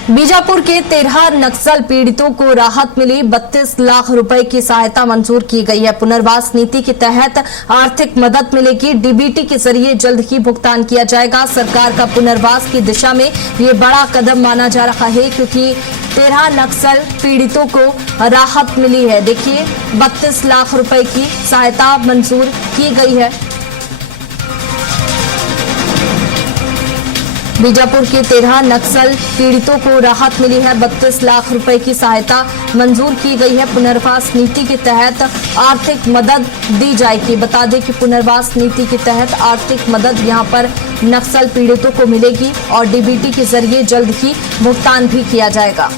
बीजापुर के 13 नक्सल पीड़ितों को राहत मिली। 32 लाख रुपए की सहायता मंजूर की गई है। पुनर्वास नीति के तहत आर्थिक मदद मिलेगी। डीबीटी के जरिए जल्द ही भुगतान किया जाएगा। सरकार का पुनर्वास की दिशा में ये बड़ा कदम माना जा रहा है, क्योंकि 13 नक्सल पीड़ितों को राहत मिली है। देखिए, 32 लाख रुपए की सहायता मंजूर की गई है। बीजापुर के 13 नक्सल पीड़ितों को राहत मिली है। 32 लाख रुपए की सहायता मंजूर की गई है। पुनर्वास नीति के तहत आर्थिक मदद दी जाएगी। बता दें कि पुनर्वास नीति के तहत आर्थिक मदद यहां पर नक्सल पीड़ितों को मिलेगी और डीबीटी के जरिए जल्द ही भुगतान भी किया जाएगा।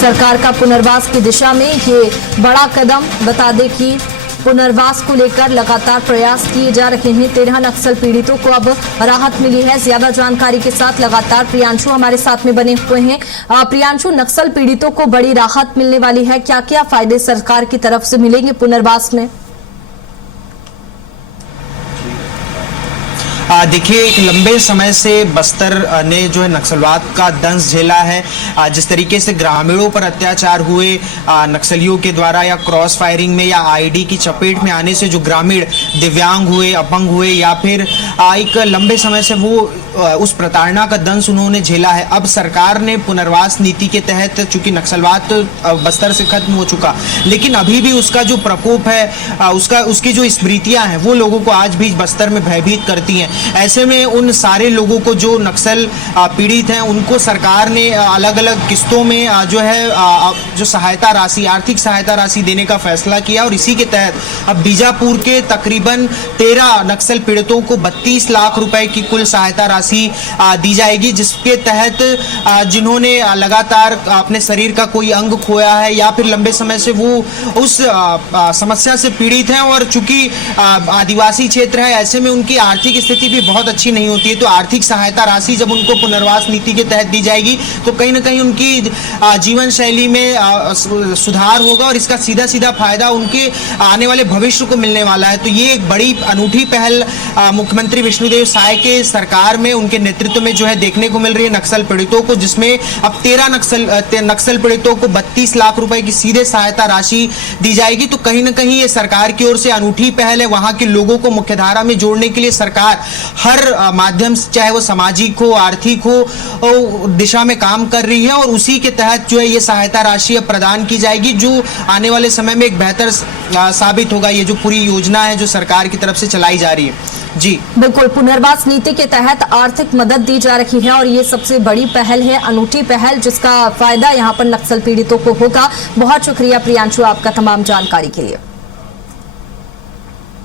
सरकार का पुनर्वास की दिशा में ये बड़ा कदम। बता दें कि पुनर्वास को लेकर लगातार प्रयास किए जा रहे हैं। 13 नक्सल पीड़ितों को अब राहत मिली है। ज्यादा जानकारी के साथ लगातार प्रियांशु हमारे साथ में बने हुए हैं। प्रियांशु, नक्सल पीड़ितों को बड़ी राहत मिलने वाली है, क्या क्या फायदे सरकार की तरफ से मिलेंगे पुनर्वास में? देखिए, एक लंबे समय से बस्तर ने जो है नक्सलवाद का दंश झेला है। जिस तरीके से ग्रामीणों पर अत्याचार हुए नक्सलियों के द्वारा या क्रॉस फायरिंग में या आईडी की चपेट में आने से जो ग्रामीण दिव्यांग हुए, अपंग हुए, या फिर एक लंबे समय से वो उस प्रताड़ना का दंश उन्होंने झेला है। अब सरकार ने पुनर्वास नीति के तहत, चूंकि नक्सलवाद तो बस्तर से खत्म हो चुका, लेकिन अभी भी उसका जो प्रकोप है, उसकी जो स्मृतियां हैं, वो लोगों को आज भी बस्तर में भयभीत करती हैं। ऐसे में उन सारे लोगों को जो नक्सल पीड़ित हैं, उनको सरकार ने अलग अलग किस्तों में जो है जो सहायता राशि, आर्थिक सहायता राशि देने का फैसला किया। और इसी के तहत अब बीजापुर के तकरीबन 13 नक्सल पीड़ितों को 32 लाख रुपए की कुल सहायता राशि दी जाएगी, जिसके तहत जिन्होंने लगातार अपने शरीर का कोई अंग खोया है या फिर लंबे समय से वो उस समस्या से पीड़ित हैं, और चूंकि आदिवासी क्षेत्र है, ऐसे में उनकी आर्थिक स्थिति भी बहुत अच्छी नहीं होती है, तो आर्थिक सहायता राशि जब उनको पुनर्वास नीति के तहत दी जाएगी तो कहीं ना कहीं उनकी जीवन शैली में सुधार होगा और इसका सीधा सीधा फायदा उनके आने वाले भविष्य को मिलने वाला है। तो ये एक बड़ी अनूठी पहल मुख्यमंत्री विष्णुदेव साय के सरकार में, उनके नेतृत्व में जो है देखने को मिल रही है नक्सल पीड़ितों को, जिसमें अब 13 नक्सल पीड़ितों को 32 लाख रुपए की सीधे सहायता राशि दी जाएगी। तो कहीं ना कहीं ये सरकार की ओर से अनूठी पहल है। वहां के लोगों को मुख्यधारा में जोड़ने के लिए सरकार हर माध्यम से, चाहे वो सामाजिक हो, आर्थिक हो, दिशा में काम कर रही है, और उसी के तहत जो है ये सहायता राशि अब प्रदान की जाएगी, जो आने वाले समय में एक बेहतर साबित होगा। ये जो पूरी योजना है जो सरकार की तरफ से चलाई जा रही है। जी बिल्कुल, पुनर्वास नीति के तहत आर्थिक मदद दी जा रही है और ये सबसे बड़ी पहल है, अनूठी पहल, जिसका फायदा यहाँ पर नक्सल पीड़ितों को होगा। बहुत शुक्रिया प्रियांशु आपका तमाम जानकारी के लिए।